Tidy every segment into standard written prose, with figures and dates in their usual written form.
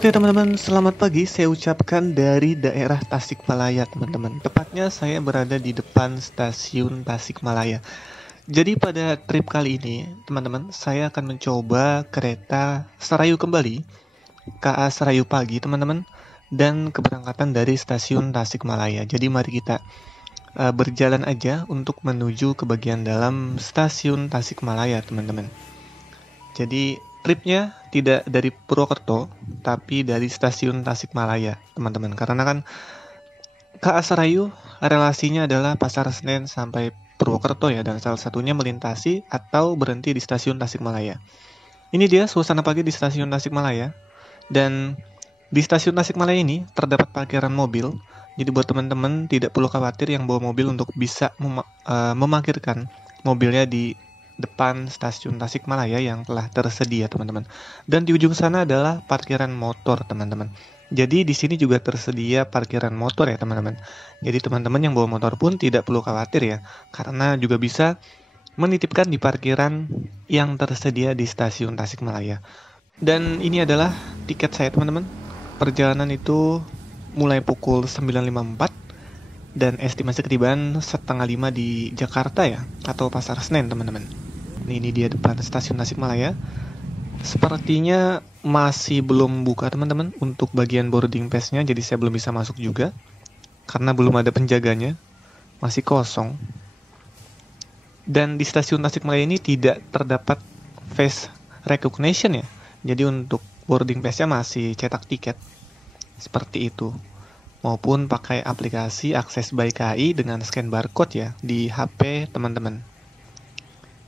Oke teman-teman, selamat pagi. Saya ucapkan dari daerah Tasikmalaya teman-teman. Tepatnya saya berada di depan stasiun Tasikmalaya. Jadi pada trip kali ini teman-teman, saya akan mencoba kereta Serayu kembali, KA Serayu pagi teman-teman, dan keberangkatan dari stasiun Tasikmalaya. Jadi mari kita berjalan aja untuk menuju ke bagian dalam stasiun Tasikmalaya teman-teman. Jadi tripnya tidak dari Purwokerto, tapi dari stasiun Tasikmalaya, teman-teman. Karena kan KA Serayu relasinya adalah Pasar Senen sampai Purwokerto ya, dan salah satunya melintasi atau berhenti di stasiun Tasikmalaya. Ini dia suasana pagi di stasiun Tasikmalaya, dan di stasiun Tasikmalaya ini terdapat parkiran mobil. Jadi buat teman-teman tidak perlu khawatir yang bawa mobil untuk bisa memarkirkan mobilnya di depan stasiun Tasikmalaya yang telah tersedia teman-teman. Dan di ujung sana adalah parkiran motor teman-teman. Jadi di sini juga tersedia parkiran motor ya teman-teman. Jadi teman-teman yang bawa motor pun tidak perlu khawatir ya, karena juga bisa menitipkan di parkiran yang tersedia di stasiun Tasikmalaya. Dan ini adalah tiket saya teman-teman. Perjalanan itu mulai pukul 9.54 dan estimasi ketibaan 4:30 di Jakarta ya, atau Pasar Senen teman-teman. Ini dia depan stasiun Tasikmalaya. Sepertinya masih belum buka teman-teman untuk bagian boarding pass-nya, jadi saya belum bisa masuk juga karena belum ada penjaganya, masih kosong. Dan di stasiun Tasikmalaya ini tidak terdapat face recognition ya, jadi untuk boarding pass-nya masih cetak tiket seperti itu, maupun pakai aplikasi Akses by KAI dengan scan barcode ya di HP teman-teman.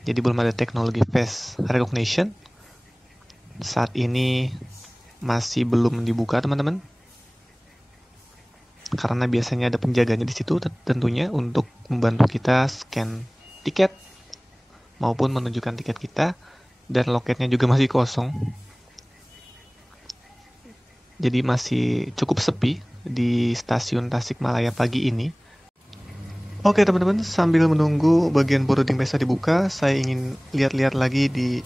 Jadi belum ada teknologi face recognition. Saat ini masih belum dibuka teman-teman, karena biasanya ada penjaganya di situ tentunya untuk membantu kita scan tiket maupun menunjukkan tiket kita, dan loketnya juga masih kosong. Jadi masih cukup sepi di stasiun Tasikmalaya pagi ini. Oke teman-teman, sambil menunggu bagian boarding pass dibuka, saya ingin lihat-lihat lagi di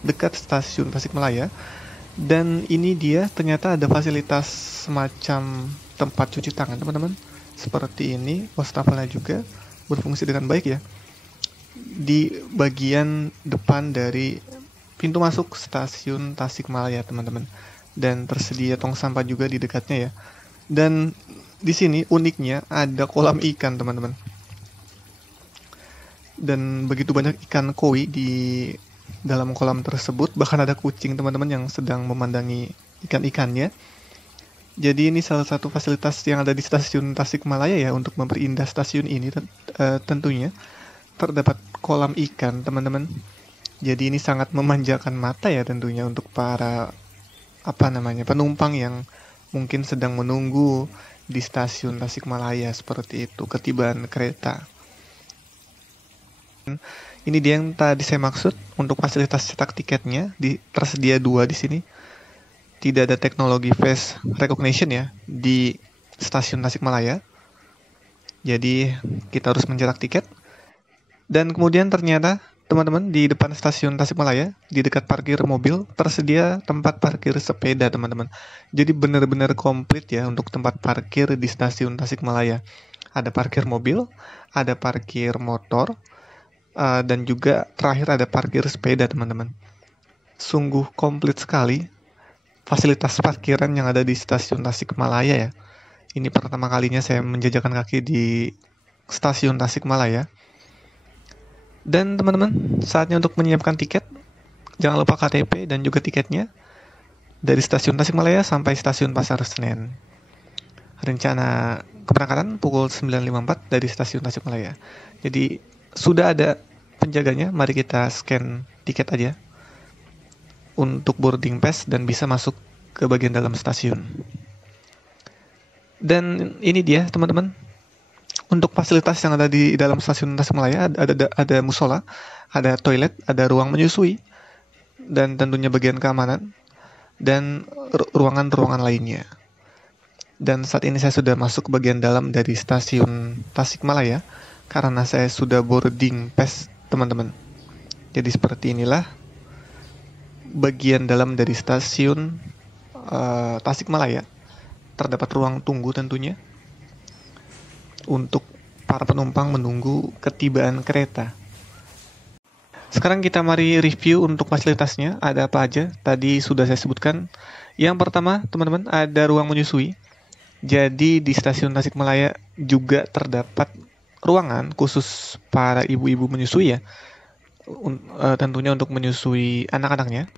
dekat stasiun Tasikmalaya. Dan ini dia, ternyata ada fasilitas semacam tempat cuci tangan teman-teman. Seperti ini, wastafelnya juga berfungsi dengan baik ya. Di bagian depan dari pintu masuk stasiun Tasikmalaya teman-teman. Dan tersedia tong sampah juga di dekatnya ya. Dan di sini uniknya ada kolam ikan teman-teman. Dan begitu banyak ikan koi di dalam kolam tersebut, bahkan ada kucing teman-teman yang sedang memandangi ikan-ikannya. Jadi ini salah satu fasilitas yang ada di stasiun Tasikmalaya ya, untuk memperindah stasiun ini tentunya. Terdapat kolam ikan teman-teman. Jadi ini sangat memanjakan mata ya tentunya untuk para penumpang yang mungkin sedang menunggu di stasiun Tasikmalaya seperti itu, ketibaan kereta. Ini dia yang tadi saya maksud untuk fasilitas cetak tiketnya, tersedia 2 di sini. Tidak ada teknologi face recognition ya di stasiun Tasikmalaya. Jadi kita harus mencetak tiket. Dan kemudian ternyata teman-teman di depan stasiun Tasikmalaya, di dekat parkir mobil, tersedia tempat parkir sepeda teman-teman. Jadi benar-benar komplit ya untuk tempat parkir di stasiun Tasikmalaya. Ada parkir mobil, ada parkir motor, dan juga terakhir ada parkir sepeda teman-teman. Sungguh komplit sekali fasilitas parkiran yang ada di stasiun Tasikmalaya ya. Ini pertama kalinya saya menjajakan kaki di stasiun Tasikmalaya. Dan teman-teman, saatnya untuk menyiapkan tiket. Jangan lupa KTP dan juga tiketnya dari stasiun Tasikmalaya sampai stasiun Pasar Senen. Rencana keberangkatan pukul 9.54 dari stasiun Tasikmalaya. Jadi sudah ada penjaganya, mari kita scan tiket aja untuk boarding pass dan bisa masuk ke bagian dalam stasiun. Dan ini dia teman-teman, untuk fasilitas yang ada di dalam stasiun Tasikmalaya, ada musola, ada toilet, ada ruang menyusui, dan tentunya bagian keamanan, dan ruangan-ruangan lainnya. Dan saat ini saya sudah masuk ke bagian dalam dari stasiun Tasikmalaya, karena saya sudah boarding pass teman-teman. Jadi seperti inilah bagian dalam dari stasiun Tasikmalaya. Terdapat ruang tunggu tentunya untuk para penumpang menunggu ketibaan kereta. Sekarang kita mari review untuk fasilitasnya, ada apa aja. Tadi sudah saya sebutkan. Yang pertama, teman-teman, ada ruang menyusui. Jadi di stasiun Tasikmalaya juga terdapat ruangan khusus para ibu-ibu menyusui ya. Tentunya untuk menyusui anak-anaknya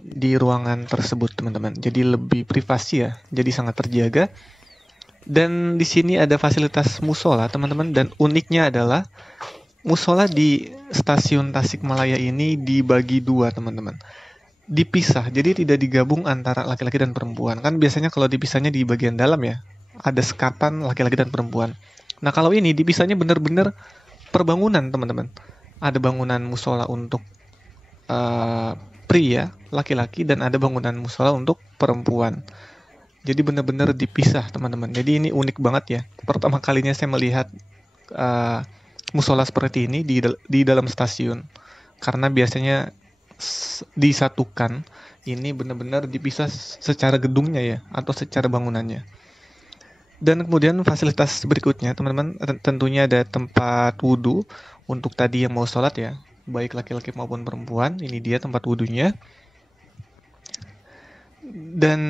di ruangan tersebut, teman-teman. Jadi lebih privasi ya. Jadi sangat terjaga. Dan di sini ada fasilitas musola, teman-teman. Dan uniknya adalah musola di stasiun Tasikmalaya ini dibagi dua, teman-teman. Dipisah, jadi tidak digabung antara laki-laki dan perempuan. Kan biasanya kalau dipisahnya di bagian dalam ya, ada sekapan laki-laki dan perempuan. Nah kalau ini dipisahnya benar-benar perbangunan, teman-teman. Ada bangunan musola untuk pria, laki-laki, dan ada bangunan musola untuk perempuan. Jadi benar-benar dipisah, teman-teman. Jadi ini unik banget ya. Pertama kalinya saya melihat musola seperti ini di dalam stasiun. Karena biasanya disatukan, ini benar-benar dipisah secara gedungnya ya, atau secara bangunannya. Dan kemudian fasilitas berikutnya, teman-teman, tentunya ada tempat wudhu untuk tadi yang mau sholat ya, baik laki-laki maupun perempuan. Ini dia tempat wudhunya. Dan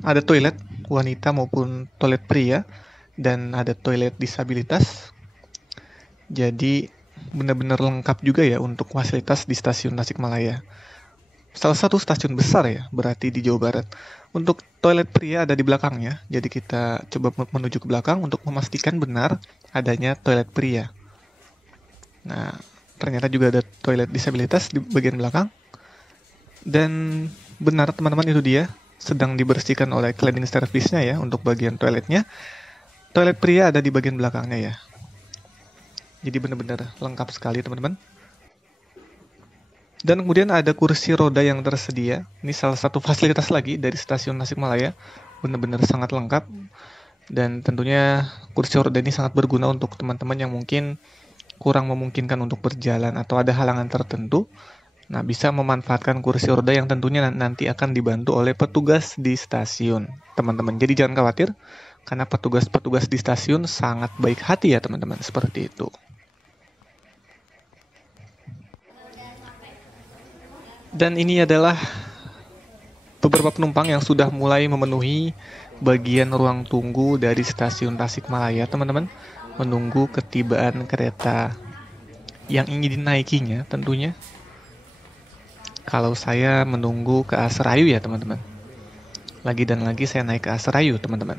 ada toilet wanita maupun toilet pria, dan ada toilet disabilitas. Jadi benar-benar lengkap juga ya untuk fasilitas di stasiun Tasikmalaya. Salah satu stasiun besar ya, berarti di Jawa Barat. Untuk toilet pria ada di belakangnya, jadi kita coba menuju ke belakang untuk memastikan benar adanya toilet pria. Nah, ternyata juga ada toilet disabilitas di bagian belakang. Dan benar teman-teman, itu dia, sedang dibersihkan oleh cleaning service-nya ya untuk bagian toiletnya. Toilet pria ada di bagian belakangnya ya. Jadi benar-benar lengkap sekali, teman-teman. Dan kemudian ada kursi roda yang tersedia. Ini salah satu fasilitas lagi dari stasiun Tasikmalaya. Benar-benar sangat lengkap. Dan tentunya kursi roda ini sangat berguna untuk teman-teman yang mungkin kurang memungkinkan untuk berjalan atau ada halangan tertentu. Nah, bisa memanfaatkan kursi roda yang tentunya nanti akan dibantu oleh petugas di stasiun, teman-teman. Jadi jangan khawatir, karena petugas-petugas di stasiun sangat baik hati ya, teman-teman. Seperti itu. Dan ini adalah beberapa penumpang yang sudah mulai memenuhi bagian ruang tunggu dari stasiun Tasikmalaya, teman-teman. Menunggu ketibaan kereta yang ingin dinaikinya tentunya. Kalau saya menunggu ke Aserayu ya, teman-teman. Lagi dan lagi saya naik ke Aserayu, teman-teman.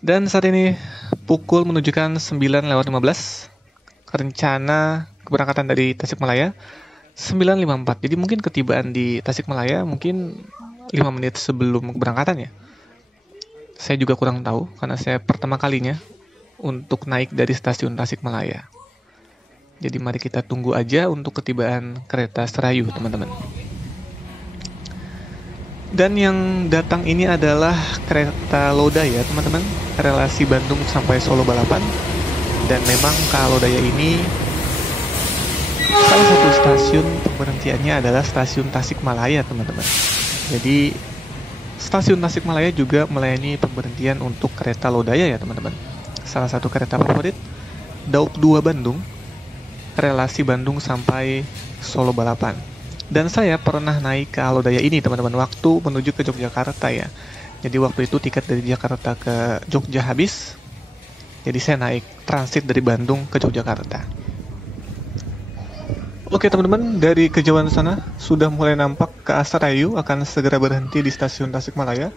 Dan saat ini pukul menunjukkan 9:15. Rencana keberangkatan dari Tasikmalaya 9:54. Jadi mungkin ketibaan di Tasikmalaya mungkin 5 menit sebelum keberangkatan ya. Saya juga kurang tahu karena saya pertama kalinya untuk naik dari stasiun Tasikmalaya. Jadi mari kita tunggu aja untuk ketibaan kereta Serayu, teman-teman. Dan yang datang ini adalah kereta Lodaya, teman-teman. Relasi Bandung sampai Solo Balapan. Dan memang KA Lodaya ini salah satu stasiun pemberhentiannya adalah stasiun Tasikmalaya, teman-teman. Jadi stasiun Tasikmalaya juga melayani pemberhentian untuk kereta Lodaya ya, teman-teman. Salah satu kereta favorit, Daup 2 Bandung, relasi Bandung sampai Solo Balapan. Dan saya pernah naik ke Lodaya ini, teman-teman, waktu menuju ke Yogyakarta ya. Jadi waktu itu tiket dari Jakarta ke Jogja habis. Jadi saya naik transit dari Bandung ke Yogyakarta. Oke teman-teman, dari kejauhan sana sudah mulai nampak KA Serayu akan segera berhenti di stasiun Tasikmalaya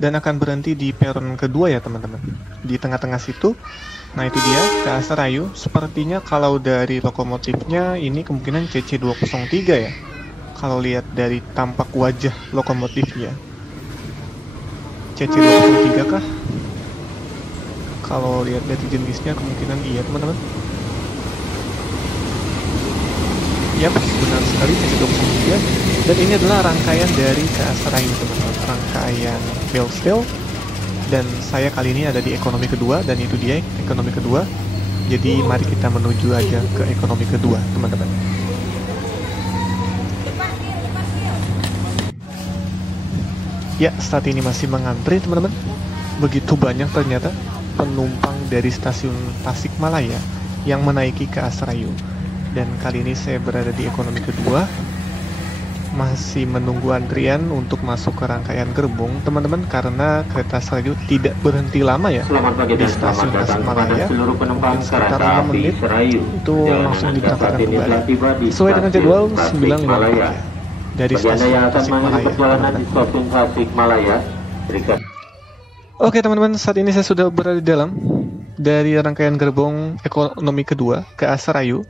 dan akan berhenti di peron kedua ya teman-teman. Di tengah-tengah situ, nah itu dia KA Serayu. Sepertinya kalau dari lokomotifnya ini kemungkinan CC203 ya. Kalau lihat dari tampak wajah lokomotifnya. CC203 kah? Kalau lihat dari jenisnya kemungkinan iya teman-teman. Ya, benar sekali CC203. Dan ini adalah rangkaian dari KA Serayu teman-teman, rangkaian Bellsville. Dan saya kali ini ada di ekonomi kedua, dan itu dia ekonomi kedua. Jadi mari kita menuju aja ke ekonomi kedua teman-teman. Ya, saat ini masih mengantri teman-teman. Begitu banyak ternyata penumpang dari stasiun Tasikmalaya yang menaiki ke Asrayu. Dan kali ini saya berada di ekonomi kedua, masih menunggu antrian untuk masuk ke rangkaian gerbong teman-teman, karena kereta Asrayu tidak berhenti lama ya di stasiun Tasikmalaya. Mungkin sekitar 5 menit itu langsung diberangkatkan kembali sesuai dengan jadwal 9.54 ya dari stasiun Tasikmalaya. Oke teman-teman, saat ini saya sudah berada di dalam dari rangkaian gerbong ekonomi kedua ke Asrayu.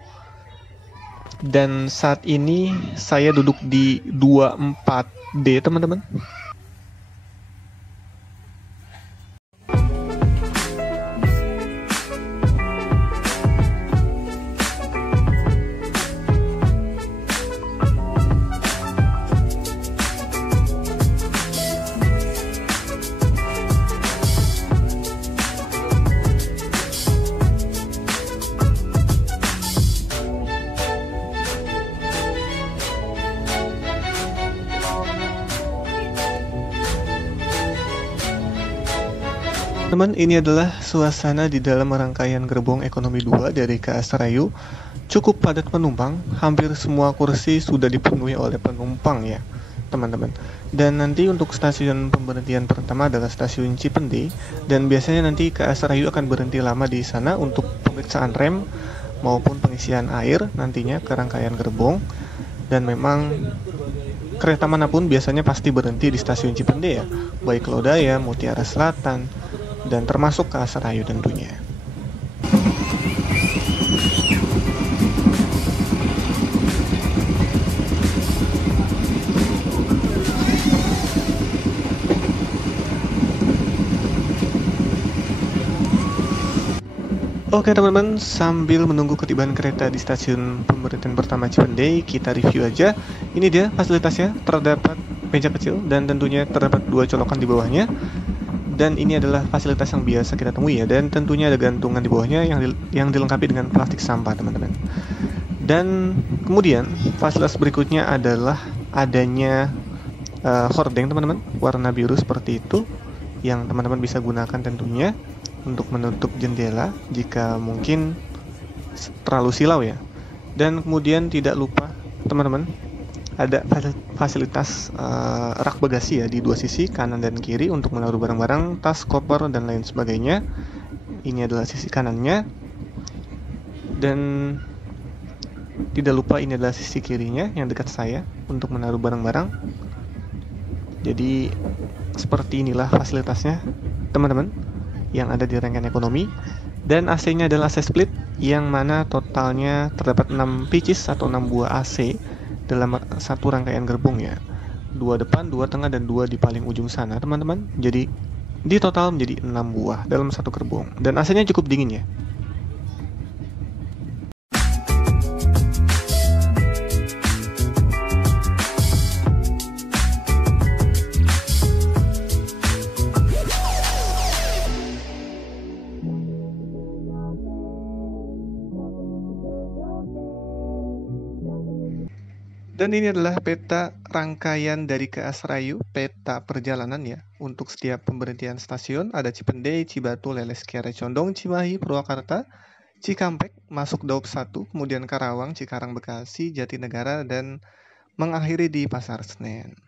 Dan saat ini saya duduk di 24D teman-teman. Teman, ini adalah suasana di dalam rangkaian gerbong ekonomi 2 dari KA Serayu. Cukup padat penumpang, hampir semua kursi sudah dipenuhi oleh penumpang ya, teman-teman. Dan nanti untuk stasiun pemberhentian pertama adalah stasiun Cipende, dan biasanya nanti KA Serayu akan berhenti lama di sana untuk pemeriksaan rem maupun pengisian air nantinya ke rangkaian gerbong. Dan memang kereta manapun biasanya pasti berhenti di stasiun Cipende ya, baik Lodaya, Mutiara Selatan, dan termasuk ke Asrayu tentunya. Oke teman-teman, sambil menunggu ketibaan kereta di stasiun pemberhentian pertama Cipende, kita review aja. Ini dia fasilitasnya, terdapat meja kecil dan tentunya terdapat 2 colokan di bawahnya. Dan ini adalah fasilitas yang biasa kita temui ya, dan tentunya ada gantungan di bawahnya yang dilengkapi dengan plastik sampah teman-teman. Dan kemudian fasilitas berikutnya adalah adanya hordeng teman-teman, warna biru seperti itu, yang teman-teman bisa gunakan tentunya untuk menutup jendela jika mungkin terlalu silau ya. Dan kemudian tidak lupa teman-teman, ada fasilitas rak bagasi ya di 2 sisi, kanan dan kiri, untuk menaruh barang-barang, tas, koper, dan lain sebagainya. Ini adalah sisi kanannya, dan tidak lupa ini adalah sisi kirinya yang dekat saya untuk menaruh barang-barang. Jadi seperti inilah fasilitasnya teman-teman yang ada di rangkaian ekonomi. Dan AC-nya adalah AC split, yang mana totalnya terdapat 6 pieces atau 6 buah AC dalam satu rangkaian gerbong ya, 2 depan, 2 tengah, dan 2 di paling ujung sana teman-teman. Jadi di total menjadi 6 buah dalam satu gerbong, dan AC-nya cukup dingin ya. Dan ini adalah peta rangkaian dari KA Serayu, peta perjalanan ya. Untuk setiap pemberhentian stasiun ada Cipende, Cibatu, Leles, Kiara Condong, Cimahi, Purwakarta, Cikampek, masuk Daup 1, kemudian Karawang, Cikarang, Bekasi, Jatinegara, dan mengakhiri di Pasar Senen.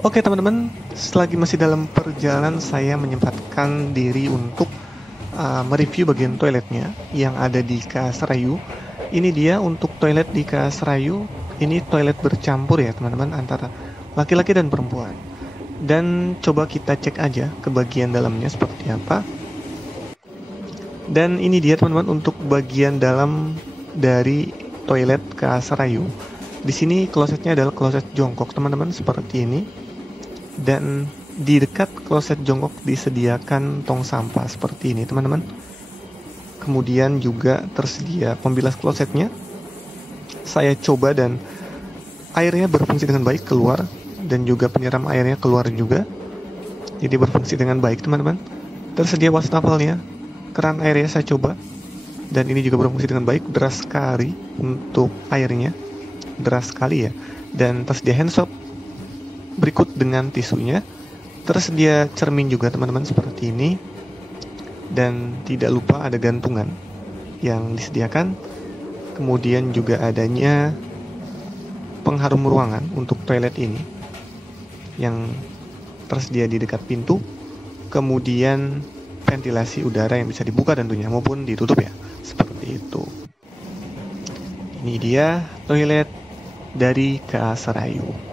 Oke teman-teman, selagi masih dalam perjalanan saya menyempatkan diri untuk mereview bagian toiletnya yang ada di KA Serayu. Ini dia untuk toilet di KA Serayu. Ini toilet bercampur ya teman-teman, antara laki-laki dan perempuan. Dan coba kita cek aja ke bagian dalamnya seperti apa. Dan ini dia teman-teman untuk bagian dalam dari toilet KA Serayu. Di sini klosetnya adalah kloset jongkok teman-teman, seperti ini. Dan di dekat kloset jongkok disediakan tong sampah seperti ini teman-teman. Kemudian juga tersedia pembilas klosetnya. Saya coba dan airnya berfungsi dengan baik keluar, dan juga penyiram airnya keluar juga. Jadi berfungsi dengan baik teman-teman. Tersedia wastafelnya, keran airnya saya coba, dan ini juga berfungsi dengan baik. Deras sekali untuk airnya, deras sekali ya. Dan tersedia hand soap berikut dengan tisunya. Tersedia cermin juga teman-teman seperti ini. Dan tidak lupa ada gantungan yang disediakan. Kemudian juga adanya pengharum ruangan untuk toilet ini yang tersedia di dekat pintu. Kemudian ventilasi udara yang bisa dibuka tentunya maupun ditutup ya, seperti itu. Ini dia toilet dari KA Serayu.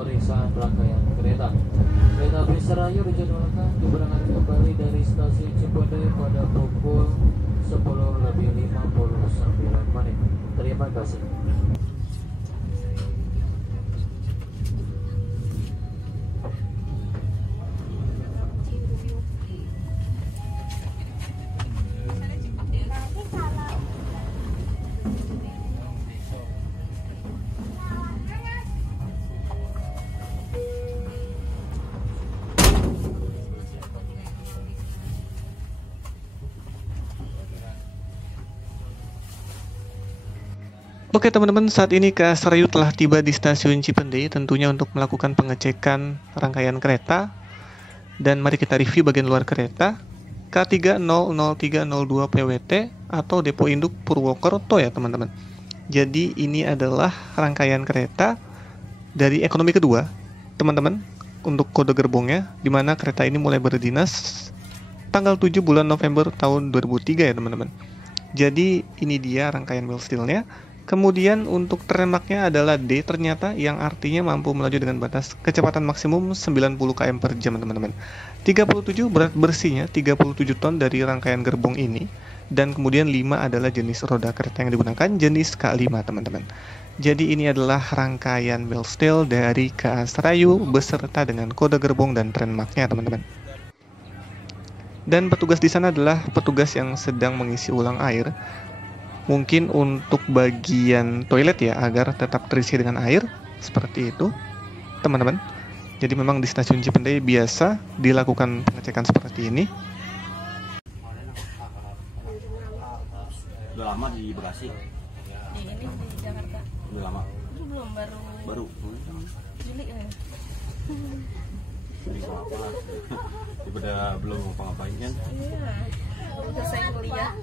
Pemeriksaan rangkaian kereta. Kereta api Serayu dijadwalkan diberangkatkan kembali dari stasiun Cipuende pada pukul 10:59. Terima kasih. Oke teman-teman, saat ini KA Serayu telah tiba di stasiun Cipendei, tentunya untuk melakukan pengecekan rangkaian kereta. Dan mari kita review bagian luar kereta. K3000302 PWT atau Depo Induk Purwokerto ya teman-teman. Jadi ini adalah rangkaian kereta dari ekonomi kedua teman-teman, untuk kode gerbongnya, dimana kereta ini mulai berdinas tanggal 7 bulan November tahun 2003 ya teman-teman. Jadi ini dia rangkaian wheel steel-nya. Kemudian untuk tren-marknya adalah D ternyata, yang artinya mampu melaju dengan batas kecepatan maksimum 90 km per jam teman-teman. 37 berat bersihnya 37 ton dari rangkaian gerbong ini. Dan kemudian 5 adalah jenis roda kereta yang digunakan, jenis K5 teman-teman. Jadi ini adalah rangkaian wheel steel dari KA Serayu beserta dengan kode gerbong dan tren marknya teman-teman. Dan petugas di sana adalah petugas yang sedang mengisi ulang air. Mungkin untuk bagian toilet ya, agar tetap terisi dengan air, seperti itu teman-teman. Jadi memang di stasiun Cipendei biasa dilakukan pengecekan seperti ini. lama di Bekasi? Di ini di Jakarta. Udah lama? Belum, baru Juli ya. Jadi nggak apa lah. Daripada belum ngapa-ngapain kan? Iya. Udah saya kuliah.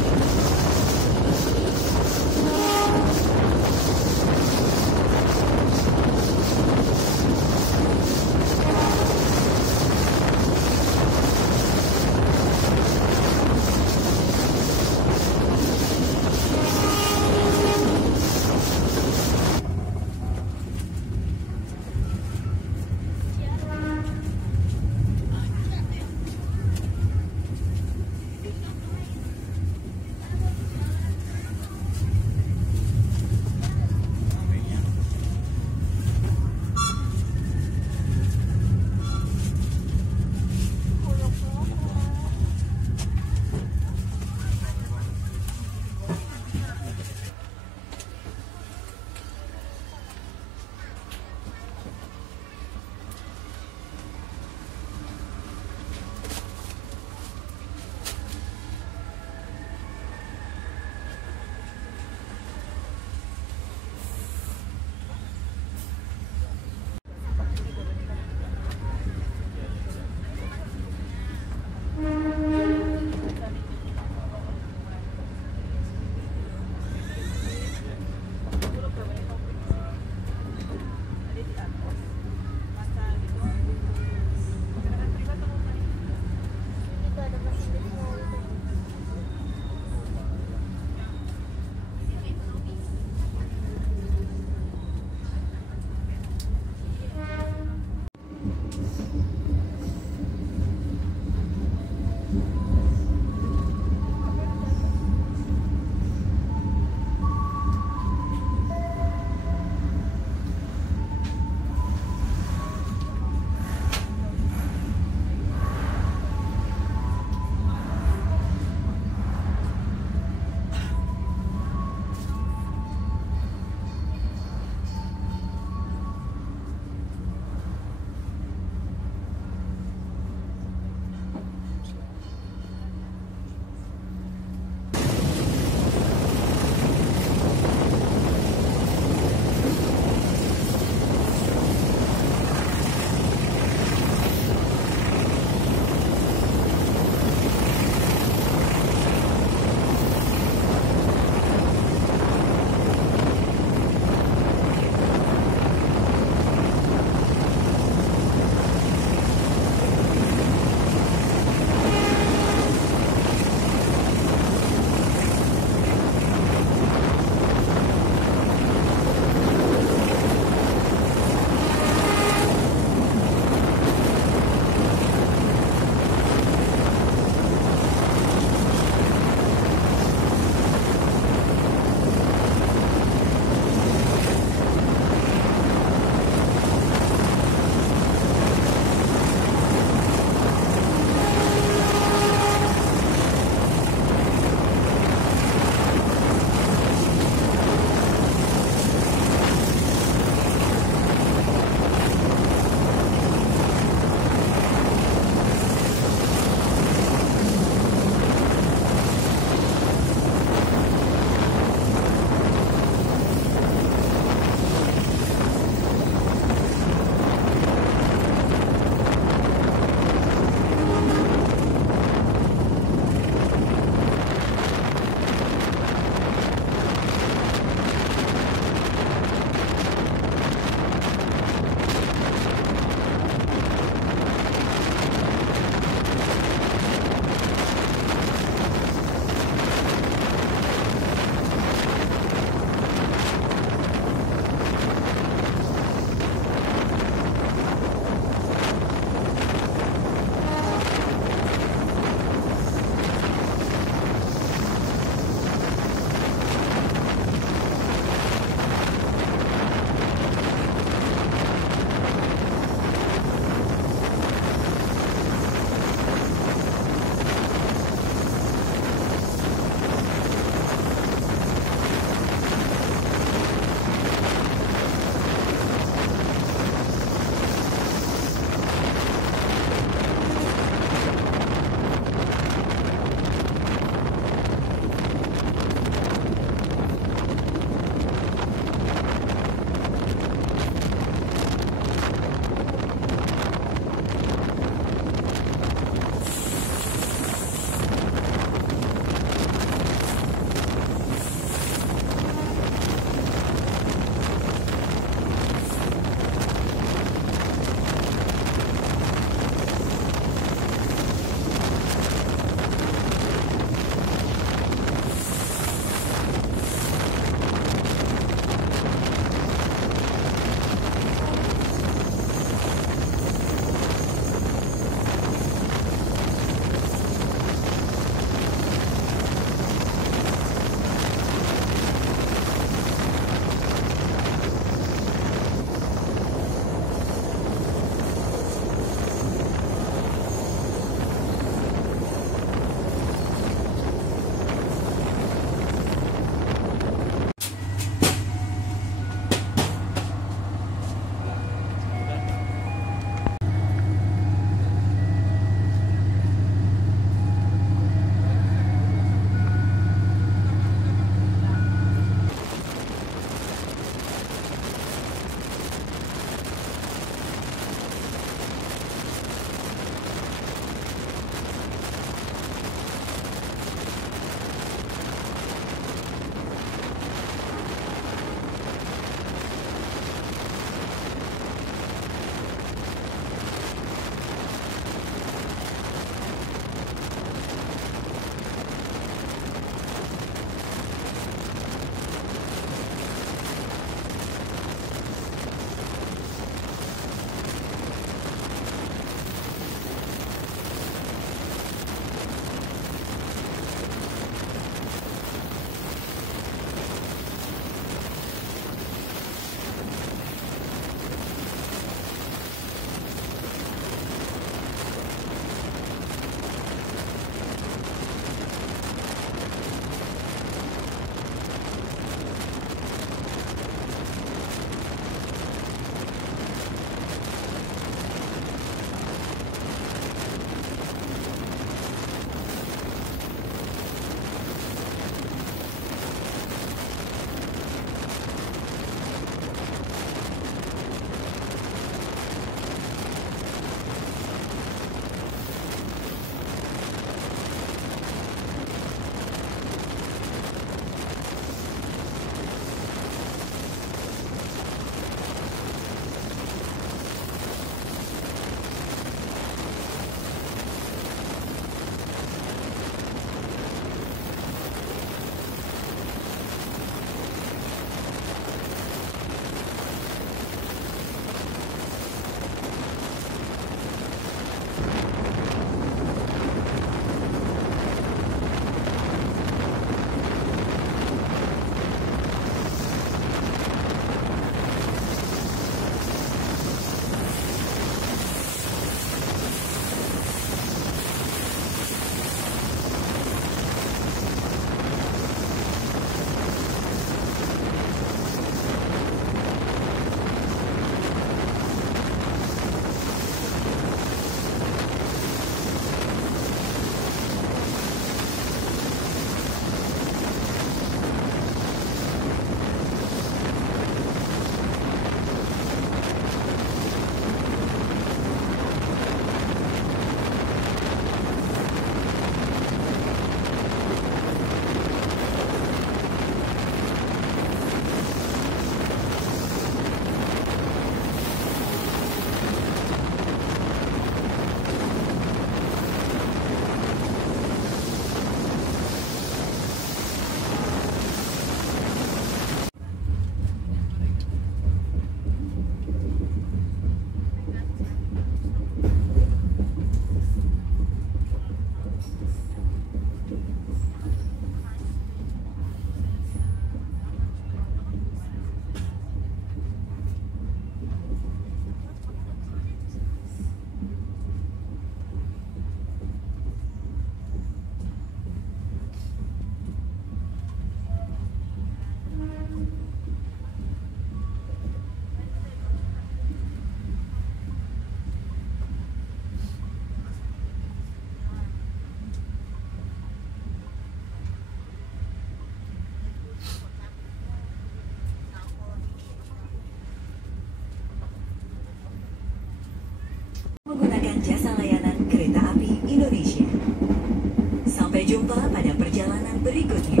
Sampai jumpa pada perjalanan berikutnya.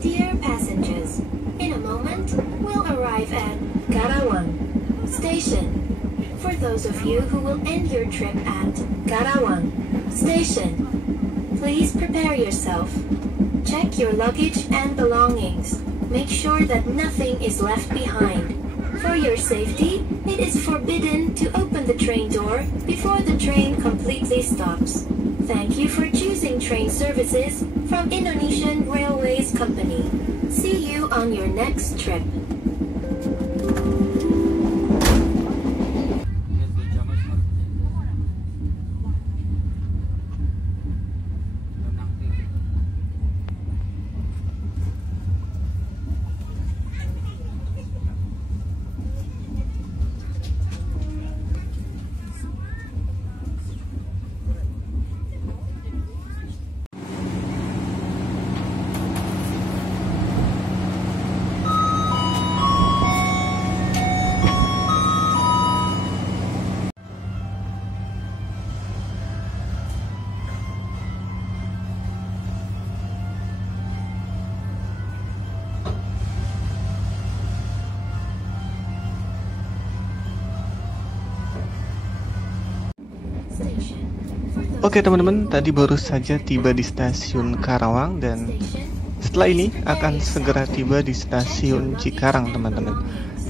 Dear passengers, in a moment we'll arrive at Karawang Station. For those of you who will end your trip at Karawang Station, please prepare yourself. Check your luggage and belongings. Make sure that nothing is left behind. For your safety, it is forbidden to open the train door before the train completely stops. Thank you for choosing train services from Indonesian Railways Company. See you on your next trip. Oke teman-teman, tadi baru saja tiba di stasiun Karawang dan setelah ini akan segera tiba di stasiun Cikarang teman-teman.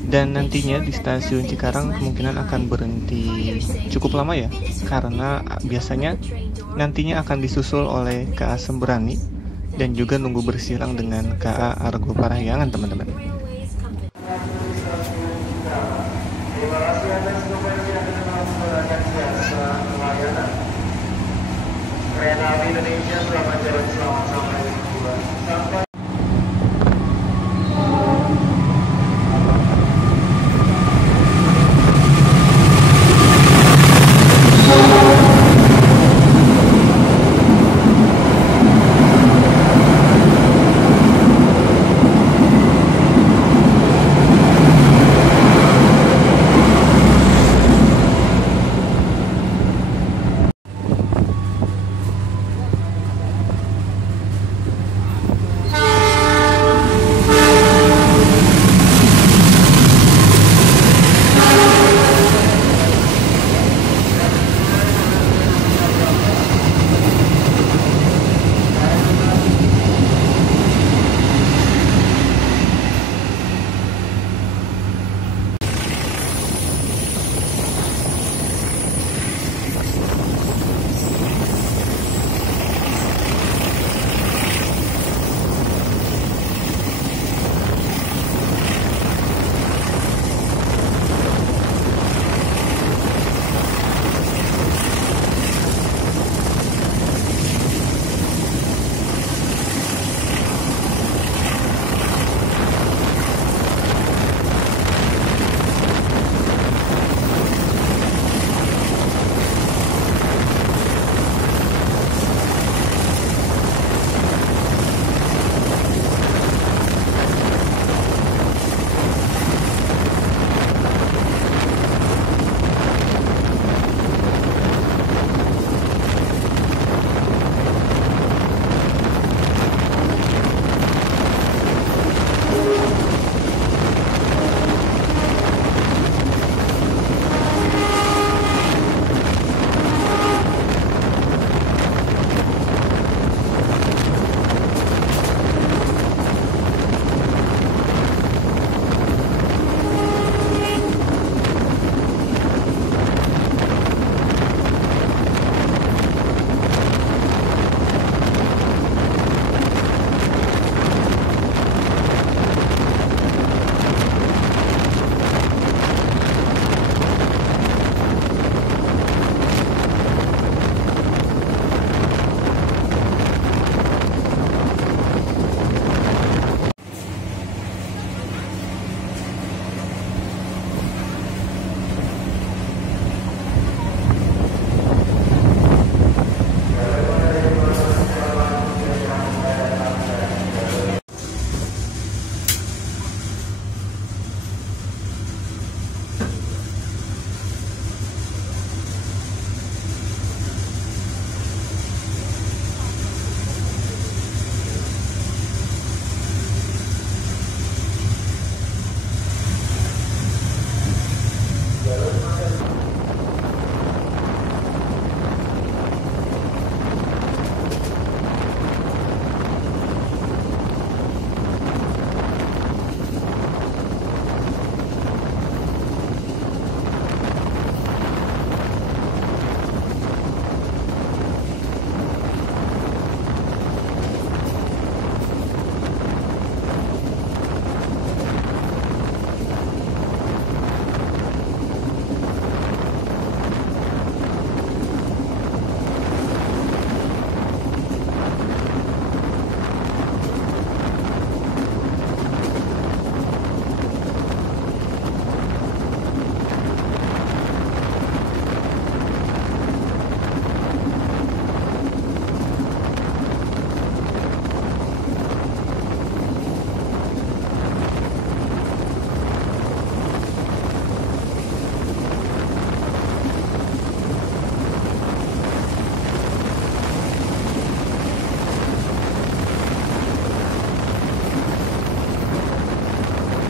Dan nantinya di stasiun Cikarang kemungkinan akan berhenti cukup lama ya, karena biasanya nantinya akan disusul oleh KA Sembrani dan juga nunggu bersilang dengan KA Argo Parahyangan teman-teman. Terima kasih atas kooperasi Anda dalam menggunakan jasa pelayanan Kereta Api Indonesia. Selamat jalan, selamat sampai tujuan. Sampai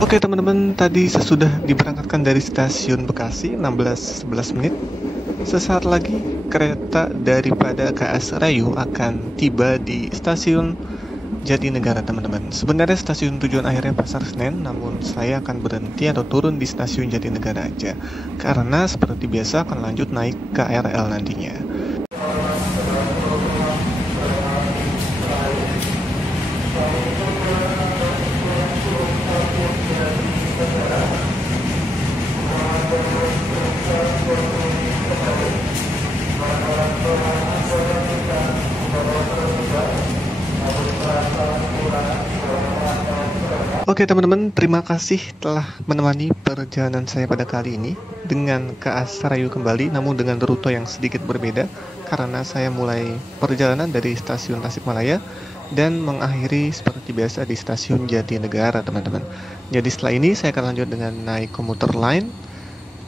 Oke teman-teman, tadi sesudah diberangkatkan dari stasiun Bekasi 16:11 menit. Sesaat lagi kereta daripada KS Rayu akan tiba di stasiun Jatinegara teman-teman. Sebenarnya stasiun tujuan akhirnya Pasar Senen, namun saya akan berhenti atau turun di stasiun Jatinegara aja, karena seperti biasa akan lanjut naik KRL nantinya. Oke teman-teman, terima kasih telah menemani perjalanan saya pada kali ini dengan KS Rayu kembali, namun dengan rute yang sedikit berbeda karena saya mulai perjalanan dari stasiun Tasikmalaya dan mengakhiri seperti biasa di stasiun Jatinegara teman-teman. Jadi setelah ini saya akan lanjut dengan naik komuter lain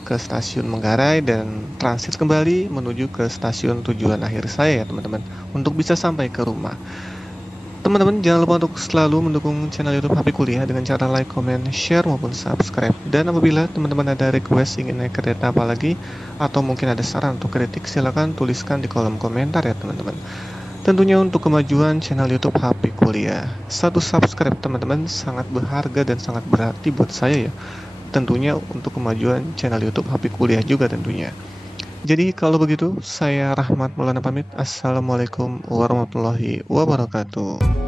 ke stasiun Manggarai dan transit kembali menuju ke stasiun tujuan akhir saya ya teman-teman, untuk bisa sampai ke rumah. Teman-teman jangan lupa untuk selalu mendukung channel YouTube HP Kuliah dengan cara like, comment, share maupun subscribe. Dan apabila teman-teman ada request ingin naik kereta apa lagi atau mungkin ada saran untuk kritik, silahkan tuliskan di kolom komentar ya teman-teman. Tentunya untuk kemajuan channel YouTube HP Kuliah, satu subscribe teman-teman sangat berharga dan sangat berarti buat saya ya. Tentunya untuk kemajuan channel YouTube HP Kuliah juga tentunya. Jadi kalau begitu, saya Rahmat Maulana pamit. Assalamualaikum warahmatullahi wabarakatuh.